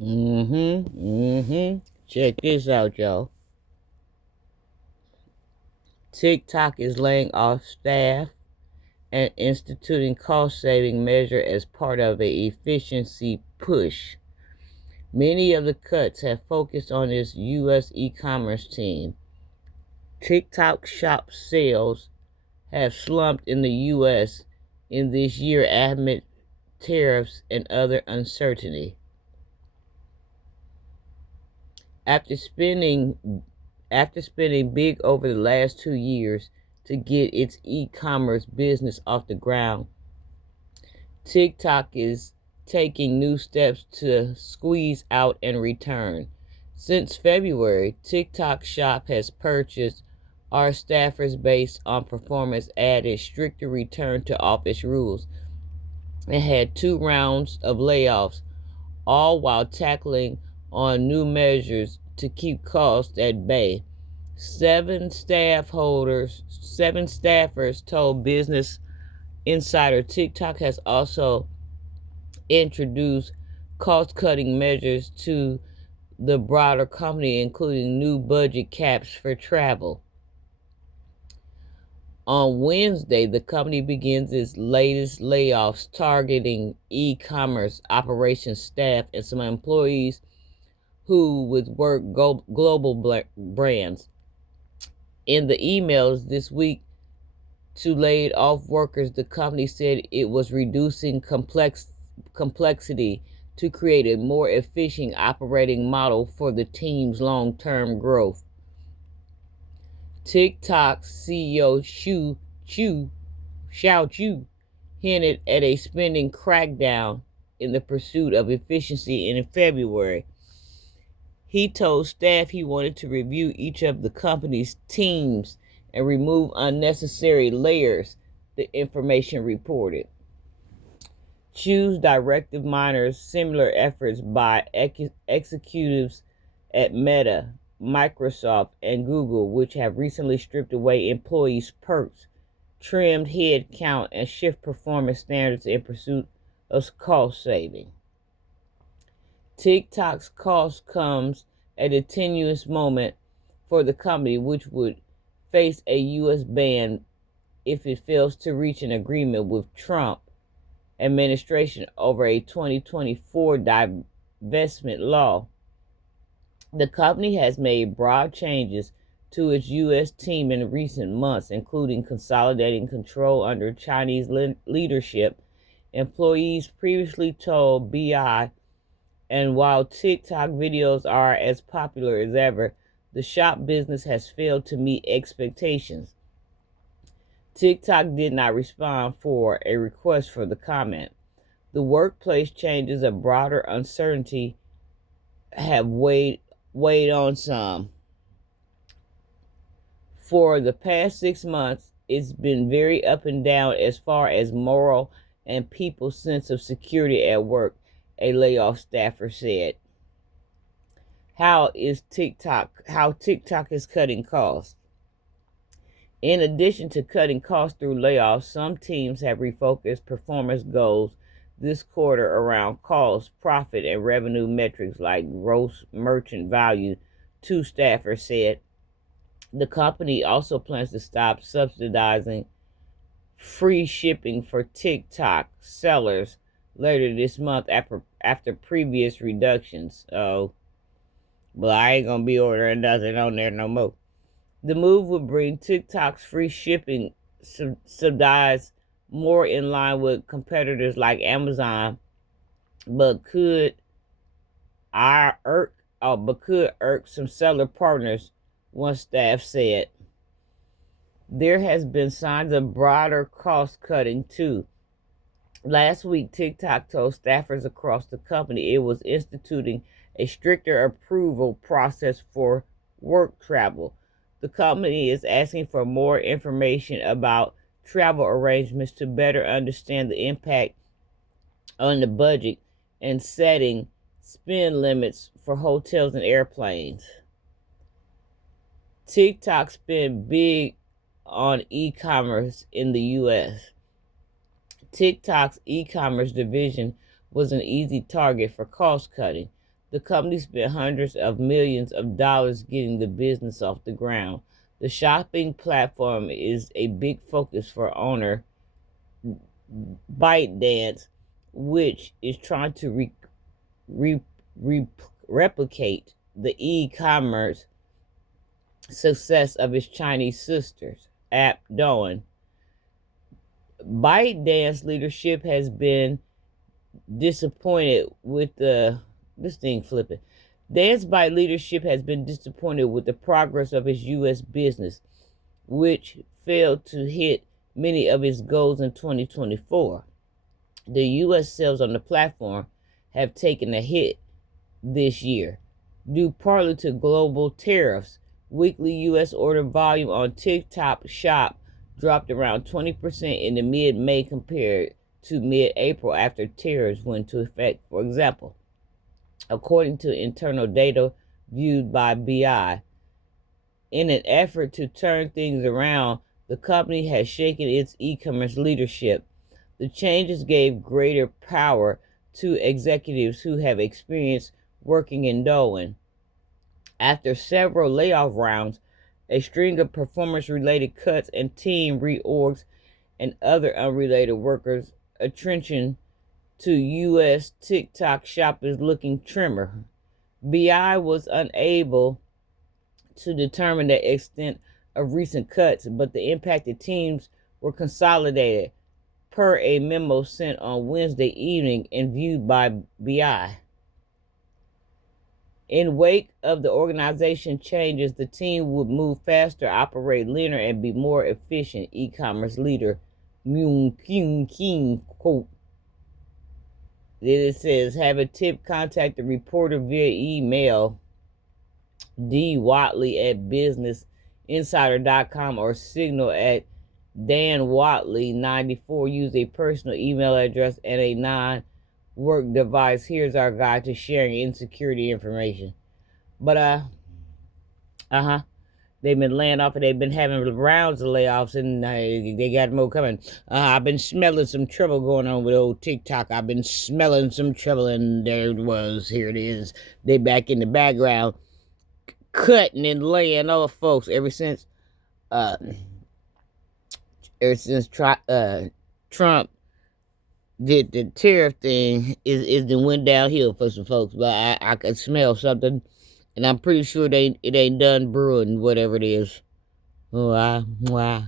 Check this out, y'all. TikTok is laying off staff and instituting cost-saving measure as part of a efficiency push. Many of the cuts have focused on its U.S. e-commerce team. TikTok shop sales have slumped in the U.S. in this year amid tariffs and other uncertainty. After spending big over the last 2 years to get its e-commerce business off the ground, TikTok is taking new steps to squeeze out and return. Since February, TikTok Shop has purchased our staffers based on performance, added stricter return to office rules, and had 2 rounds of layoffs, all while tackling on new measures to keep costs at bay. Seven staffers told Business Insider TikTok has also introduced cost-cutting measures to the broader company, including new budget caps for travel. On Wednesday, the company begins its latest layoffs targeting e-commerce operations staff and some employees who would work global brands. In the emails this week to laid off workers, the company said it was reducing complexity to create a more efficient operating model for the team's long-term growth. TikTok CEO Xiao Chu hinted at a spending crackdown in the pursuit of efficiency in February. He told staff he wanted to review each of the company's teams and remove unnecessary layers, the information reported. Chu's directive mirrors similar efforts by executives at Meta, Microsoft, and Google, which have recently stripped away employees' perks, trimmed head count, and shift performance standards in pursuit of cost saving. TikTok's cost comes at a tenuous moment for the company, which would face a U.S. ban if it fails to reach an agreement with Trump administration over a 2024 divestment law. The company has made broad changes to its U.S. team in recent months, including consolidating control under Chinese leadership. Employees previously told BI, and while TikTok videos are as popular as ever, the shop business has failed to meet expectations. TikTok did not respond for a request for the comment. The workplace changes of broader uncertainty have weighed on some. For the past 6 months, it's been very up and down as far as moral and people's sense of security at work, a layoff staffer said. How TikTok is cutting costs. In addition to cutting costs through layoffs, some teams have refocused performance goals this quarter around cost, profit, and revenue metrics like gross merchant value, 2 staffers said. The company also plans to stop subsidizing free shipping for TikTok sellers later this month after previous reductions. Oh, but I ain't gonna be ordering nothing on there no more. The move would bring TikTok's free shipping subsidies more in line with competitors like Amazon, but could irk some seller partners, one staff said. There has been signs of broader cost cutting too. Last week, TikTok told staffers across the company it was instituting a stricter approval process for work travel. The company is asking for more information about travel arrangements to better understand the impact on the budget and setting spend limits for hotels and airplanes. TikTok's been big on e-commerce in the U.S. TikTok's e-commerce division was an easy target for cost cutting. The company spent hundreds of millions of dollars getting the business off the ground. The shopping platform is a big focus for owner ByteDance, which is trying to re, re, replicate the e-commerce success of its Chinese sisters app Douyin. ByteDance leadership has been disappointed with the this thing flipping. Dance Byte leadership has been disappointed with the progress of its U.S. business, which failed to hit many of its goals in 2024. The U.S. sales on the platform have taken a hit this year, due partly to global tariffs. Weekly U.S. order volume on TikTok Shop dropped around 20% in the mid-May compared to mid-April after tariffs went into effect. For example, according to internal data viewed by BI, in an effort to turn things around, the company has shaken its e-commerce leadership. The changes gave greater power to executives who have experience working in Douyin. After several layoff rounds, a string of performance-related cuts and team reorgs and other unrelated workers, attention to U.S. TikTok Shop is looking trimmer. BI was unable to determine the extent of recent cuts, but the impacted teams were consolidated per a memo sent on Wednesday evening and viewed by BI. In wake of the organization changes, the team would move faster, operate leaner, and be more efficient, e-commerce leader Myung Kyung Kim quote. Then it says, have a tip, contact the reporter via email, dwatley@businessinsider.com or signal at danwatley94. Use a personal email address and a non-work device. Here's our guide to sharing insecurity information. But they've been laying off and they've been having rounds of layoffs, and they got more coming. I've been smelling some trouble going on with old TikTok. I've been smelling some trouble, and there it was. Here it is. They back in the background, cutting and laying off folks ever since Trump did the tariff thing. Is the went downhill for some folks. But I could smell something. And I'm pretty sure it ain't done brewing, whatever it is. Oh, wow.